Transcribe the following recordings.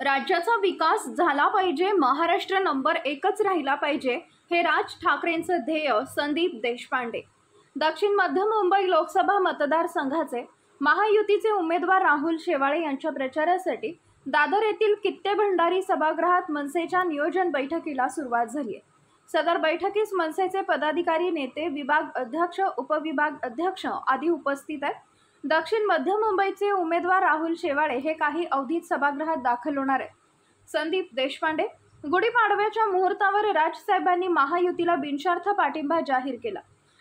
राज्याचा विकास झाला पाहिजे, महाराष्ट्र नंबर 1च राहिला पाहिजे, हे राज ठाकरेंचं ध्येय. संदीप देशपांडे. दक्षिण मध्य मुंबई लोकसभा मतदारसंघाचे महायुतीचे उमेदवार राहुल शेवाळे यांच्या प्रचारासाठी दादर येथील कित्ते भंडारी सभागृहात मनसेच्या नियोजन बैठकीला सुरुवात झाली आहे. सदर बैठकीस मनसेचे पदाधिकारी, नेते, विभाग अध्यक्ष, उपविभाग अध्यक्ष आदी उपस्थित आहेत. दक्षिण मध्य मुंबईचे उमेदवार राहुल शेवाळे हे काही अवधीत सभागृहात दाखल होणार आहेत. संदीप देशपांडे. गुढीपाडव्याच्या मुहूर्तावर राजसाहेबांनी महायुतीला बिनशर्त पाठिंबा जाहीर केला.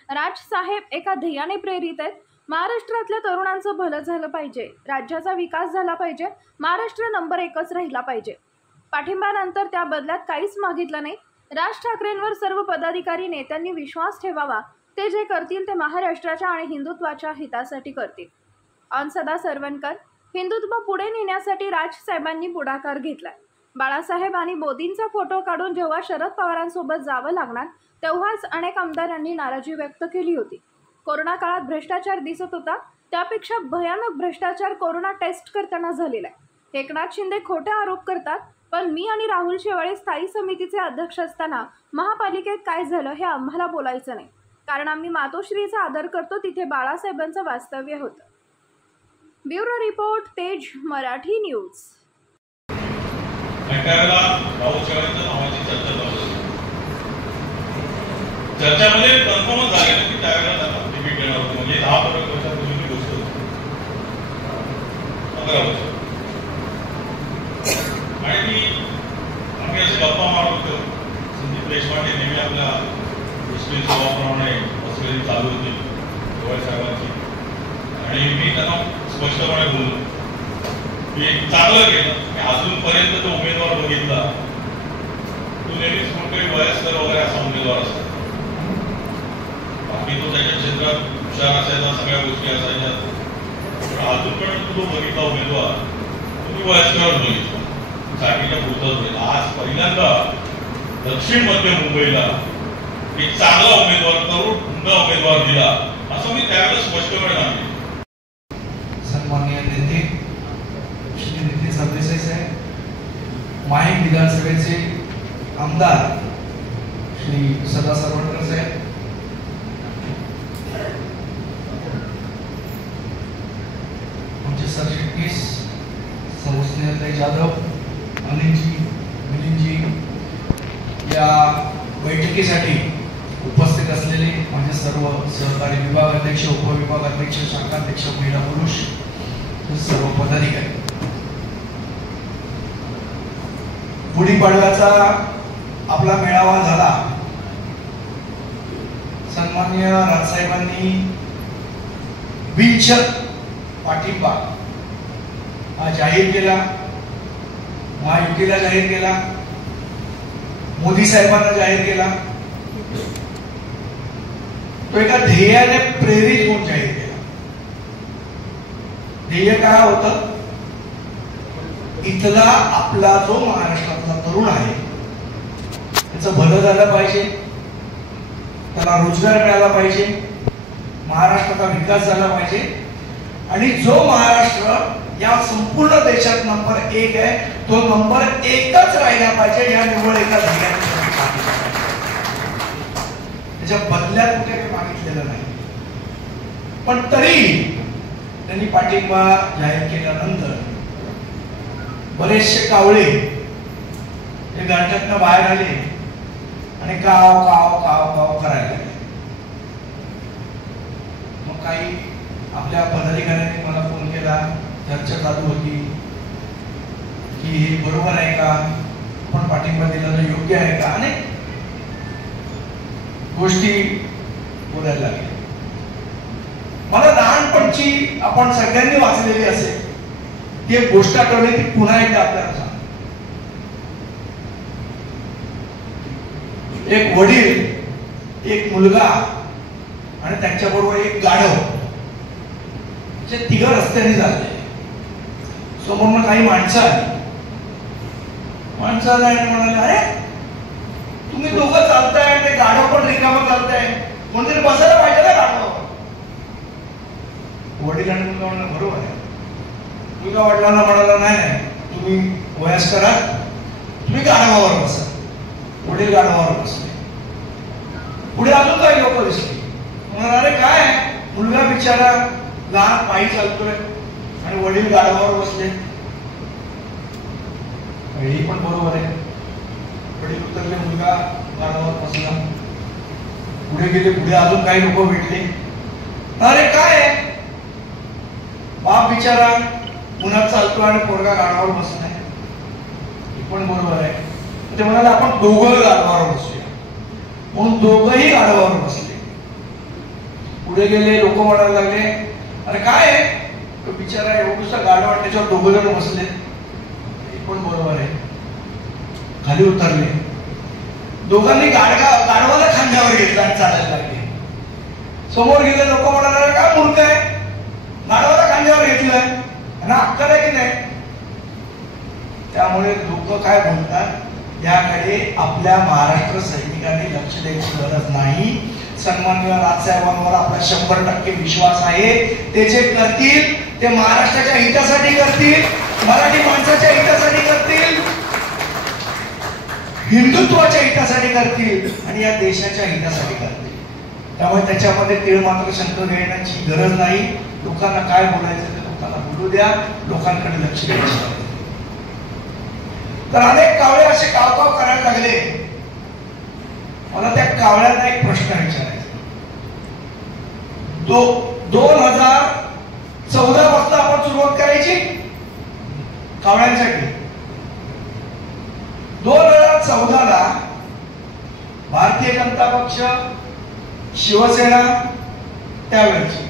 राजसाहेब एका ध्येयाने प्रेरित आहेत. महाराष्ट्रातल्या तरुणांचं भलं झालं पाहिजे, राज्याचा विकास झाला पाहिजे, महाराष्ट्र नंबर 1च राहिला पाहिजे. पाठिंब्यानंतर त्या बदल्यात काहीच मागितलं नाही. राज ठाकरेंवर सर्व पदाधिकारी, नेत्यांनी विश्वास ठेवावा. ते जे करतील ते महाराष्ट्राच्या आणि हिंदुत्वाच्या हितासाठी करतील. सदा सरवणकर. हिंदुत्व पुढे नेण्यासाठी राजसाहेबांनी पुढाकार घेतलाय. बाळासाहेब आणि मोदींचा फोटो काढून जेव्हा शरद पवारांसोबत जावं लागणार तेव्हाच अनेक आमदारांनी नाराजी व्यक्त केली होती. कोरोना काळात भ्रष्टाचार दिसत होता, त्यापेक्षा भयानक भ्रष्टाचार कोरोना टेस्ट करताना झालेला आहे. एकनाथ शिंदे खोटे आरोप करतात, पण मी आणि राहुल शेवाळे स्थायी समितीचे अध्यक्ष असताना महापालिकेत काय झालं हे आम्हाला बोलायचं नाही, कारण आम्ही मातोश्रीचा आदर करतो. तिथे बाळासाहेबांचं वास्तव्य होतं. ब्युरो रिपोर्ट, तेज मराठी न्यूज. चर्चामध्ये कन्फर्म झाले की त्यावेळेला तिकीट घेणार होते, म्हणजे 10-15 वर्षापूर्वीची गोष्ट होती. 15 वर्ष. आणि ती आम्ही असे गप्पा मारत होतो. संदीप देशपांडे नेहमी आपल्या गोष्टी स्वभावाप्रमाणे बसलेली चालू होती गोवाई साहेबांची, आणि मी त्यांना स्पष्टपणे बोललो की एक चांगलं केलं की अजूनपर्यंत तो उमेदवार बघितला तो नेहमीच कोणतरी वयस्कर वगैरे असा उमेदवार असतो. बाकी तो त्याच्या क्षेत्रात हुशार असायचा, सगळ्या गोष्टी असायच्या, पण अजूनपर्यंत तो बघितला उमेदवार तुम्ही वयस्कर बघितला, जागेच्या पुरतच होईल. आज पहिल्यांदा दक्षिण मध्य मुंबईला एक चांगला उमेदवार, तरुण उमदा उमेदवार दिला, असं मी त्यावेळेला स्पष्टपणे सांगितलं. सन्माननीय नेते श्री नितीन सरदेसाई साहेब, माहीम विधानसभेचे आमदार श्री सदा सरवणकर साहेब, आमचे सरचिटणीस सौ स्नेहलताई जाधव, अनिलजी, मिलिंदजी, या बैठकीसाठी उपस्थित असलेले माझे सर्व सहकारी, विभाग अध्यक्ष, उपविभाग अध्यक्ष, शाखाध्यक्ष, महिला पुरुष, सर्व पदाधिकारी. गुढीपाडव्याचा आपला मेळावा झाला. सन्माननीय राजसाहेबांनी बिनशर्त पाठिंबा हा जाहीर केला, महायुतीला जाहीर केला, मोदी साहेबांना जाहीर केला. तो एका ध्येयाने प्रेरित होऊन जाहीर केला. ध्येय काय होतं? इथला आपला जो महाराष्ट्रातला तरुण आहे त्याचं भलं झालं पाहिजे, त्याला रोजगार मिळाला पाहिजे, महाराष्ट्राचा विकास झाला पाहिजे, आणि जो महाराष्ट्र या संपूर्ण देशात नंबर 1 आहे तो नंबर 1च राहिला पाहिजे. या निवड एका ध्येयाने त्याच्या बदल्यात कुठे काही मागितलेलं नाही. पण तरी त्यांनी पाठिंबा जाहीर केल्यानंतर बरेचसे कावळे हे गारठ्यातनं बाहेर आले आणि काव काव काव काव करायला लागले. मग काही आपल्या पदाधिकाऱ्यांनी मला फोन केला, चर्चा चालू होती की हे बरोबर आहे का, आपण पाठिंबा दिला तर योग्य आहे का, अनेक गोष्टी बोलायला लागल्या. मला लहानपणची आपण सगळ्यांनी वाचलेली असेल ती एक गोष्ट आठवली, ती पुन्हा एकदा आपल्याला सांग. एक वडील, एक मुलगा आणि त्यांच्याबरोबर एक गाढव, जे तिघं रस्त्याने चालले. समोरनं काही माणसं आली. माणसं आली आणि म्हणाले, अरे तुम्ही दोघं चालताय आणि ते गाढव पण रिकामं चालताय, कोणतरी बसायला पाहिजे ना गाढव. वडिलांनी मुलगा म्हणलं, बरोबर आहे. मुलगा वडिलांना म्हणाला, नाही नाही तुम्ही वयस्कर आहात, तुम्ही गाढवावर बसा. वडील गाढवावर बसले. पुढे अजून काही लोक दिसले. म्हणाले अरे काय मुलगा बिचारा लहान पायी चालतोय आणि वडील गाढवावर बसले. हे पण बरोबर आहे. वडील उतरले, मुलगा गाढवावर बसला. पुढे गेले, पुढे अजून काही लोक भेटले. अरे काय बाप बिचारा उन्हात चालतो आणि पोरगा गाढवावर बसलाय. हे पण बरोबर आहे. ते म्हणाले आपण दोघं गाढवावर बसूया. म्हणून दोघंही गाढवावर बसले. पुढे गेले, लोक म्हणायला लागले अरे काय तो बिचारा एवढूसा गाढवा आणि त्याच्यावर दोघं जण बसले. हे पण बरोबर आहे. खाली उतरले. दोघांनी गाढवाला खांद्यावर घेतला आणि चालायला लागले. समोर गेले, लोक म्हणाले काय मूर्ख आहे, गाढवाला खांद्यावर घेतलंय आणि अक्कल आहे की नाही. त्यामुळे लोक काय बोलतात, याकडे आपल्या महाराष्ट्र सैनिकांनी लक्ष द्यायची गरज नाही. सन्माननीय राजसाहेबांवर आपला 100% विश्वास आहे. ते जे करतील ते महाराष्ट्राच्या हितासाठी करतील, मराठी माणसाच्या हितासाठी करतील, हिंदुत्वाच्या हितासाठी करतील आणि या देशाच्या हितासाठी करतील. त्यामुळे त्याच्यामध्ये तीळ मात्र शंका घेण्याची गरज नाही. लोकांना काय बोलायचं ते लोकांना बोलू द्या. लोकांकडे लक्ष द्यायची गरज. तर अनेक कावळे असे कावकाव करायला लागले. मला त्या कावळ्यांना एक प्रश्न विचारायचा. 2014 पासून आपण सुरुवात करायची कावळ्यांसाठी. 2014ला भारतीय जनता पक्ष, शिवसेना त्यावेळेची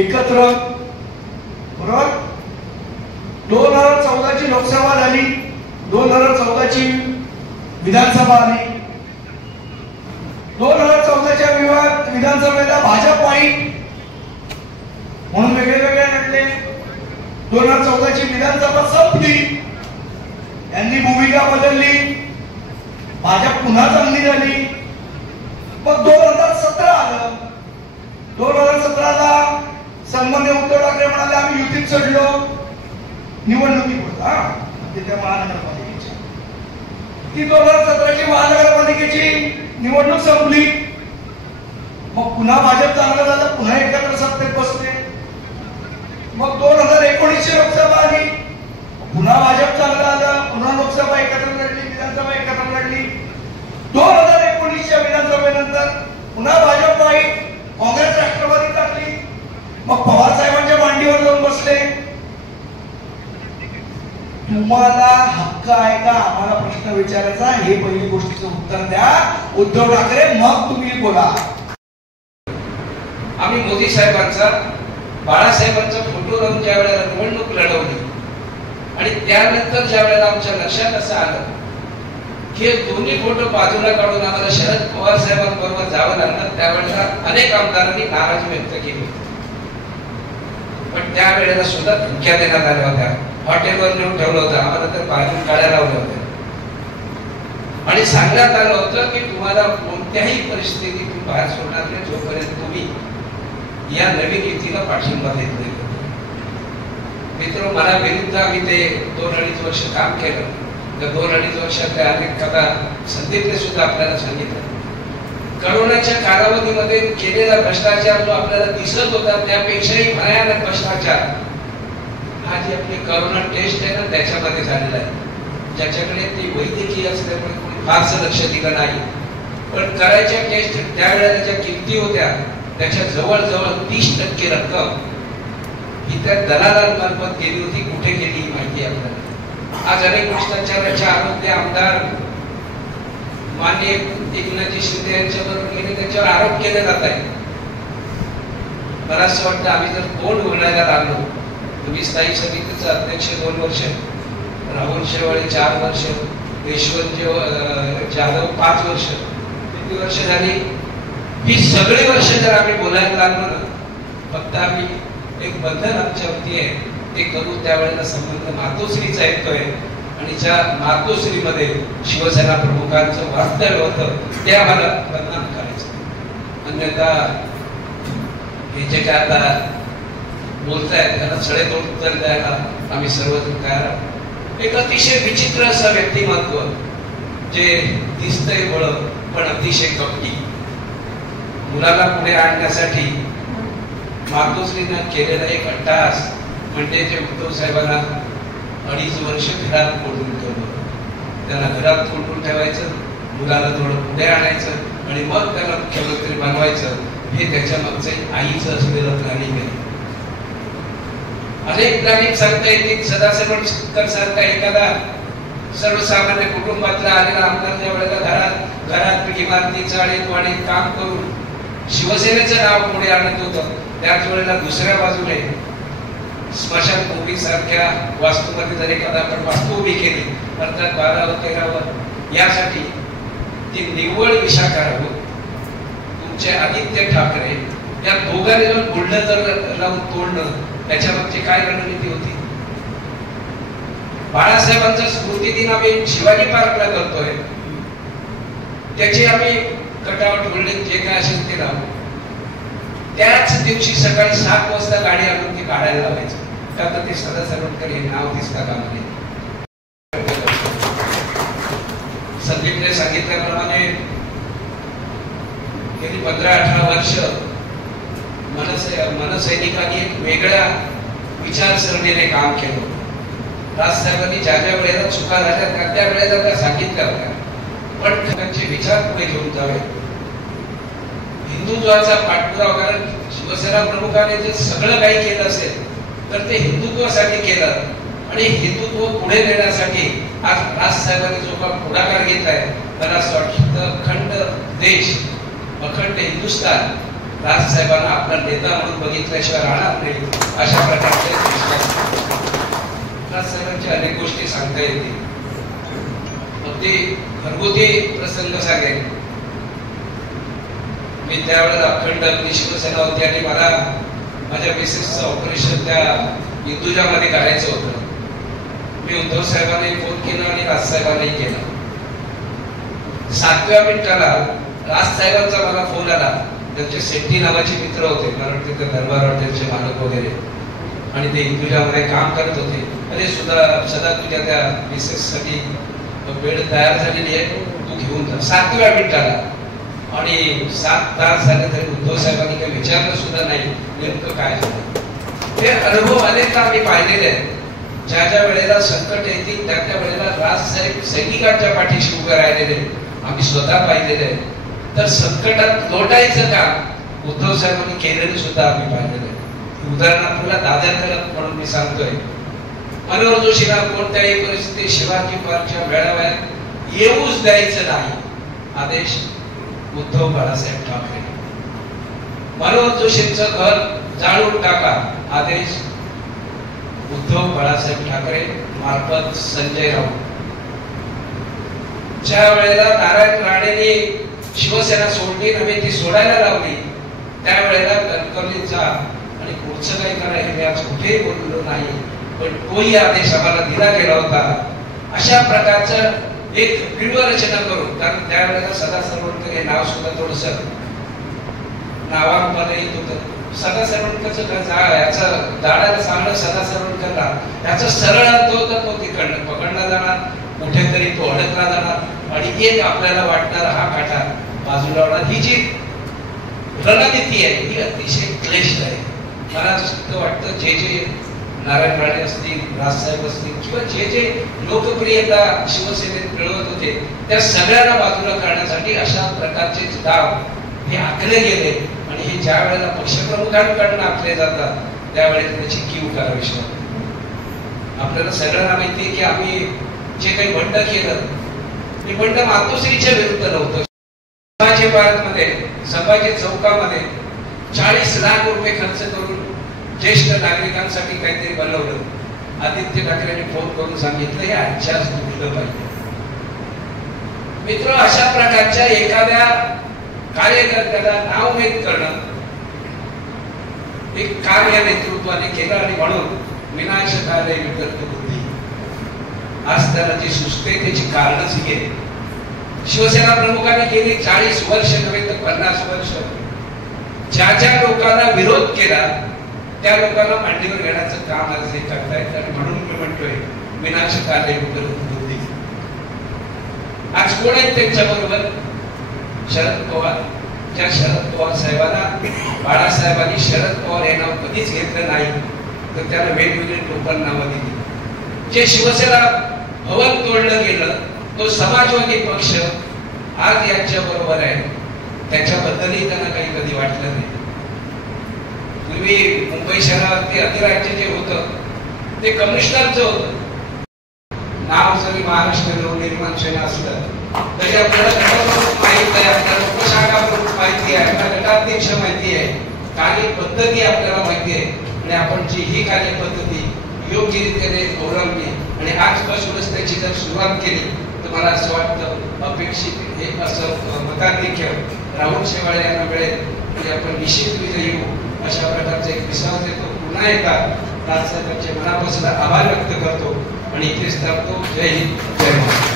एकत्र, बरोबर. 2014ची लोकसभा झाली, 2014ची विधानसभा आली. 2014च्या विधानसभेला भाजप वाईट म्हणून वेगळे लढले. 2014ची विधानसभा संपली, यांनी भूमिका बदलली, भाजप पुन्हा चांगली झाली. मग 2017 आलं. 2017ला सन्माननीय उद्धव ठाकरे म्हणाले आम्ही युतीत चढलो. निवडणुकीपुरता त्या महानगरपालिकेची ती 2017ची महानगरपालिकेची निवडणूक संपली. मग पुन्हा भाजप चांगलं झालं, पुन्हा एकत्र सत्तेत बसले. मग 2019ची लोकसभा आली, पुन्हा भाजप चांगलं आलं, पुन्हा लोकसभा एकत्र लढली, विधानसभा एकत्र लढली. 2019च्या विधानसभेनंतर पुन्हा भाजप वाईट, काँग्रेस राष्ट्रवादी टाकली. मग पवार साहेबांच्या मांडीवर जाऊन बसले. तुम्हाला हक्क आहे का आम्हाला प्रश्न विचारायचा? हे पहिली गोष्टीचं उत्तर द्या उद्धव ठाकरे, मग तुम्ही बोला. आम्ही मोदी साहेबांचा, बाळासाहेबांचा फोटो लावून ज्या वेळेला निवडणूक लढवली आणि त्यानंतर ज्या वेळेला आमच्या लक्षात असं आलं की दोन्ही फोटो बाजूला काढून आम्हाला शरद पवार साहेबांबरोबर जावं लागलं, त्यावेळेला अनेक आमदारांनी नाराजी व्यक्त केली. पण त्यावेळेला सुद्धा धमक्या देण्यात आल्या होत्या, हॉटेलवर नेऊन ठेवलं होतं, आम्हाला तर बाजून काढायला लावलं होतं आणि सांगण्यात आलं होतं की तुम्हाला कोणत्याही परिस्थितीतून बाहेर सोडणार नाही जोपर्यंत तुम्ही या नवीन युतीला पाठिंबा देत नाही. मित्र, मला विरुद्ध आम्ही ते 2-2.5 वर्ष काम केलं. त्या 2-2.5 वर्षातल्या अनेक कथा संदीपने सुद्धा आपल्याला सांगितलं. करोनाच्या कालावधीमध्ये केलेला भ्रष्टाचार जो आपल्याला दिसत होता त्यापेक्षाही भयानक भ्रष्टाचार हा जी आपली करोना टेस्ट आहे ना त्याच्यामध्ये झालेला आहे. ज्याच्याकडे ती वैद्यकीय असल्यामुळे कोणी फारसं लक्ष दिलं नाही, पण करायच्या टेस्ट त्यावेळेला ज्या किमती होत्या त्याच्या जवळजवळ 30% रक्कम ही त्या दलालांमार्फत गेली होती. कुठे गेली ही माहिती आपल्याला. आज अनेक भ्रष्टाचाराच्या आरोपी आमदार माननीय एकनाथजी शिंदे यांच्याबरोबर गेले, त्याच्यावर आरोप केले जात आहे. मला असं वाटतं आम्ही जर तोंड बोलायला लागलो, तुम्ही स्थायी समितीचा अध्यक्ष 2 वर्ष, राहुल शेवाळे 4 वर्ष, यशवंत जाधव 5 वर्ष, किती वर्ष झाली? ही सगळी वर्ष जर आम्ही बोलायला लागलो ना, फक्त आम्ही एक बंधन आमच्यावरती आहे ते करू. त्यावेळेला संबंध मातोश्रीचा येतोय आणि ज्या मातोश्रीमध्ये शिवसेना प्रमुखांचं वास्तव्य होतं ते आम्हाला बदनाम करायचं. अन्यथा हे जे काय आता बोलतायत त्याला सडेतोड उत्तर द्यायला आम्ही सर्वजण तयार आहोत. एक अतिशय विचित्र असं व्यक्तिमत्व, जे दिसतंय बळ पण अतिशय कपटी. मुलाला पुढे आणण्यासाठी मातोश्रीनं केलेला एक अट्टहास म्हणजे जे उद्धव साहेबांना 2.5 वर्ष घरात कोंडून ठेवलं. त्याला घरात कोंडून ठेवायचं, मुलाला थोडं पुढे आणायचं आणि मग त्याला मुख्यमंत्री बनवायचं, हे त्याच्या मागचे आईचं असलेलं प्लॅनिंग आहे. अनेक प्लॅनिंग सांगता येतील. सदाशिव सारखा एखादा सर्वसामान्य कुटुंबातला आलेला आमदार ज्या वेळेला घरात इमारती चाळीत वाढीत काम करून शिवसेनेचं नाव पुढे आणत होतं, त्याच वेळेला दुसऱ्या बाजूने स्मशानभूमी सारख्या वास्तूमध्ये जर एखादा आपण वास्तू उभी केली, अर्थात 12 व 13 यासाठी ती निव्वळ विषा करावं. तुमचे आदित्य ठाकरे या दोघांनी जर बुलडोझर लावून तोडणं, त्याच्यामागची काय रणनीती होती? बाळासाहेबांचा स्मृती दिन आम्ही शिवाजी पार्कला करतोय, त्याची आम्ही कटआउट होल्डिंग जे काय असेल ते लावू. त्याच दिवशी सकाळी 7 वाजता गाडी आणून ती काढायला लावायचं. का तर ते सदा सरवटकर हे नाव दिसता कामा नये. संदीपने सांगितल्याप्रमाणे गेली 15-18 वर्ष मनसैनिकांनी एक वेगळ्या विचारसरणीने काम केलं. राजसाहेबांनी ज्या ज्या वेळेला चुका झाल्या त्या वेळेला त्या सांगितल्या होत्या, पण त्यांचे विचार पुढे घेऊन जावे. हिंदुत्वाचा पाठपुरावा, कारण शिवसेना प्रमुखाने जे सगळं काही केलं असेल तर ते हिंदुत्वासाठी केलं आणि हिंदुत्व पुढे नेण्यासाठी आज राजसाहेबांनी जो काही पुढाकार घेतलाय, मला असं वाटतं अखंड देश, अखंड हिंदुस्थान राजसाहेबांना आपला नेता म्हणून बघितल्याशिवाय राहणार नाही, अशा प्रकारचे राजसाहेबांच्या अनेक गोष्टी सांगता येतील. अगदी घरगुती प्रसंग सांगेल. मी त्यावेळेला अखंड आपली शिवसेना होती आणि मला माझ्या मिसेसचं ऑपरेशन त्या इंदुजामध्ये करायचं होतं. मी उद्धव साहेबांनी फोन केला आणि राजसाहेबांनी केला. 7व्या मिनिटाला राजसाहेबांचा मला फोन आला. त्यांचे शेट्टी नावाचे मित्र होते, कारण तिथे दरबार हॉटेलचे मालक वगैरे, आणि ते इंदुजामध्ये काम करत होते. अरे सदा तुझ्या त्या मिसेस साठी बेड तयार झालेली आहे, तू घेऊन जा. 7व्या मिनिटाला. आणि 7 तास झाले तरी उद्धव साहेबांनी काही विचारलं सुद्धा नाही नेमकं काय झालं. हे अनुभव अनेकदा आम्ही पाहिलेले आहेत. ज्या ज्या वेळेला संकट येतील त्या त्या वेळेला राजसाहेब सैनिकांच्या पाठीशी उभे राहिलेले आम्ही स्वतः पाहिलेले आहे. तर संकटात लोटायचं का उद्धव साहेबांनी केलेलं सुद्धा आम्ही पाहिलेलं आहे. उदाहरण आपल्याला दादा म्हणून मी सांगतोय, मनोहर जोशीला कोणत्याही परिस्थितीत शिवाजी पार्कच्या मेळाव्यात येऊच द्यायचं नाही, आदेश उद्धव बाळासाहेब ठाकरे. मनोहर जोशींचं घर जाळून टाका, आदेश उद्धव बाळासाहेब ठाकरे मार्फत संजय राऊत. ज्या वेळेला नारायण राणेंनी शिवसेना सोडली नव्हे ती सोडायला लावली, त्यावेळेला गडकरींचा आणि पुढचं काही करा हे मी आज कुठेही बोललो नाही, पण तोही आदेश आम्हाला दिला गेला होता. अशा प्रकारचं एक व्यूहरचना करून, कारण त्यावेळेला सदा सरवटकर हे नाव सुद्धा थोडस नावारूपाला येत होतं. सदा सरवटकरचं याचं दाडाला सांगणं सदा सरवटकरला, याचा सरळ अर्थ होता तो तिकडनं पकडला जाणार, कुठेतरी तो अडकला जाणार आणि एक आपल्याला वाटणार हा काटा बाजूला होणार. ही जी रणनीती आहे ही अतिशय क्लिष्ट आहे. मला असं वाटतं जे जे नारायण राणे असतील, राजसाहेब असतील किंवा जे जे लोकप्रियता शिवसेनेत मिळवत होते त्या सगळ्यांना बाजूला करण्यासाठी अशा प्रकारचे डाव हे आखले गेले. आणि हे ज्या वेळेला पक्षप्रमुखांकडून आखले जातात त्यावेळेला त्याची कीव करावी लागते. आपल्याला सगळ्यांना माहिती आहे की आम्ही जे काही बंड केलं ते बंड मातोश्रीच्या विरुद्ध नव्हतं. संभाजी पार्कमध्ये, संभाजी चौकामध्ये 40 लाख रुपये खर्च करून ज्येष्ठ नागरिकांसाठी काहीतरी बनवलं. आदित्य ठाकरेंनी फोन करून सांगितलं हे आजच्याच तुटलं पाहिजे. मित्र, अशा प्रकारच्या एखाद्या कार्यकर्त्याला नावमेद करणं एक काम या नेतृत्वाने केलं आणि म्हणून विनाशकालय विकल्प बुद्धी. आज त्याला जी सुचते त्याची कारणच ही आहे. शिवसेना प्रमुखांनी गेली 40 वर्ष नव्हे तर 50 वर्ष ज्या ज्या लोकांना विरोध केला त्या लोकांना मांडीवर घेण्याचं काम आज हे करतायत. आणि म्हणून मी म्हणतोय विनाशक कार्य बुद्धी. आज कोण आहेत त्यांच्या बरोबर? शरद पवार. ज्या शरद पवार साहेबांना बाळासाहेबांनी शरद पवार हे नाव कधीच घेतलं नाही, तर त्याला वेगवेगळी टोपण नावं दिली. जे शिवसेना भवन तोडलं गेलं, तो समाजवादी पक्ष आज यांच्या बरोबर आहे, त्याच्याबद्दलही त्यांना काही कधी वाटलं नाही. पूर्वी मुंबई शहरावरती अधिराज्य जे होतं ते कम्युनिस्टांचं होतं. नाव जरी महाराष्ट्र नवनिर्माण सेना असलं तरी आपल्याला गटप्रमुख माहिती आहे, आपल्याला उपशाखा प्रमुख माहिती आहे, आपल्याला गटाध्यक्ष माहिती आहे, कार्यपद्धती आपल्याला माहिती आहे. आणि आपण जी ही कार्यपद्धती योग्य रीतीने अवलंबली आणि आजपासूनच त्याची जर सुरुवात केली तर मला असं वाटतं अपेक्षित हे असं मताधिक्य राहुल शेवाळे यांना मिळेल की आपण निश्चित विजयी होऊ. अशा प्रकारचा एक विश्वास देतो. पुन्हा एकदा राजसाहेबांचे मनापासून आभार व्यक्त करतो आणि इथेच थांबतो. जय हिंद, जय महाराष्ट्र.